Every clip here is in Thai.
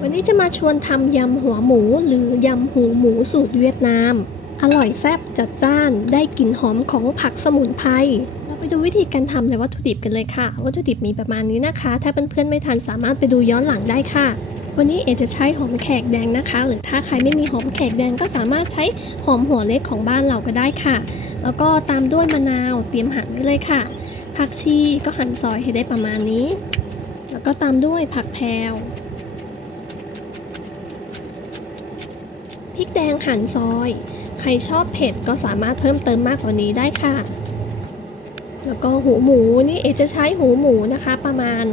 วันนี้จะมาชวนทำยำหัวหมูหรือยำหูหมูสูตรเวียดนาม อร่อยแซ่บจัดจ้านได้กลิ่นหอมของผักสมุนไพรเราไปดูวิธีการทำและวัตถุดิบกันเลยค่ะ วัตถุดิบมีประมาณนี้นะคะ ถ้าเพื่อนๆไม่ทันสามารถไปดูย้อนหลังได้ค่ะ วันนี้เอจะใช้หอมแขกแดงนะคะ หรือถ้าใครไม่มีหอมแขกแดงก็สามารถใช้หอมหัวเล็กของบ้านเราก็ได้ค่ะ แล้วก็ตามด้วยมะนาวเตรียมหั่นไว้เลยค่ะผักชีก็หั่นซอยให้ได้ประมาณนี้ แล้วก็ตามด้วยผักแพรว พริกแดงหั่นซอย ใครชอบเผ็ดก็สามารถเพิ่มเติมมากกว่านี้ได้ค่ะ แล้วก็หูหมูนี่เอจะใช้หูหมูนะคะประมาณ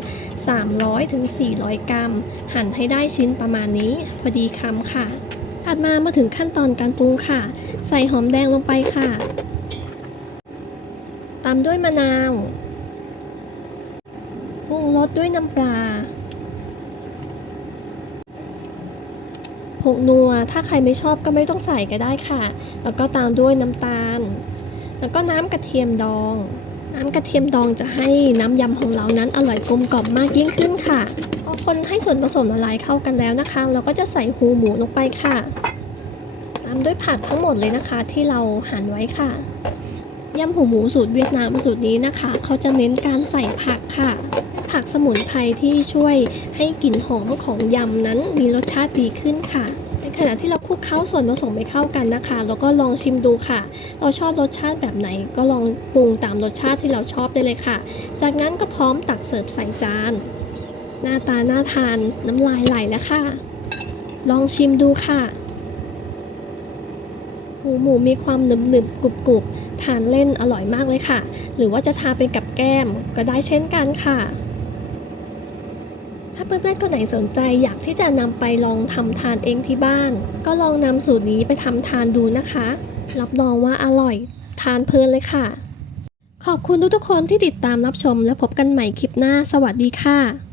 300-400ถึงกรัม หั่นให้ได้ชิ้นประมาณนี้พอดีคำค่ะถัดมามาถึงขั้นตอนการปรุงค่ะ ใส่หอมแดงลงไปค่ะ ตามด้วยมะนาว ปรุงรสด้วยน้ำปลา ผงนัว ถ้าใครไม่ชอบก็ไม่ต้องใส่ก็ได้ค่ะ แล้วก็ตามด้วยน้ำตาล แล้วก็น้ำกระเทียมดอง น้ำกระเทียมดองจะให้น้ำยำของเรานั้นอร่อยกลมกล่อมมากยิ่งขึ้นค่ะพอคนให้ส่วนผสมละลายเข้ากันแล้วนะคะ เราก็จะใส่หูหมูลงไปค่ะตามด้วยผักทั้งหมดเลยนะคะที่เราหั่นไว้ค่ะยำหูหมูสูตรเวียดนามสูตรนี้นะคะ เขาจะเน้นการใส่ผักค่ะ ผักสมุนไพรที่ช่วยให้กลิ่นหอมของยำนั้นมีรสชาติดีขึ้นค่ะในขณะที่เราคลุกเคล้าส่วนผสมไปเข้ากันนะคะ แล้วก็ลองชิมดูค่ะ เราชอบรสชาติแบบไหน ก็ลองปรุงตามรสชาติที่เราชอบได้เลยค่ะ จากนั้นก็พร้อมตักเสิร์ฟใส่จาน หน้าตาน่าทานน้ำลายไหลแล้วค่ะ ลองชิมดูค่ะหูหมูมีความหนึบหนึบๆกรุบกรุบๆทานเล่นอร่อยมากเลยค่ะ หรือว่าจะทาเป็นกับแก้มก็ได้เช่นกันค่ะ ถ้าเพื่อนๆคนไหนสนใจอยากที่จะนำไปลองทำทานเองที่บ้าน ก็ลองนำสูตรนี้ไปทำทานดูนะคะ รับรองว่าอร่อย ทานเพลินเลยค่ะ ขอบคุณทุกๆคนที่ติดตามรับชมและพบกันใหม่คลิปหน้า สวัสดีค่ะ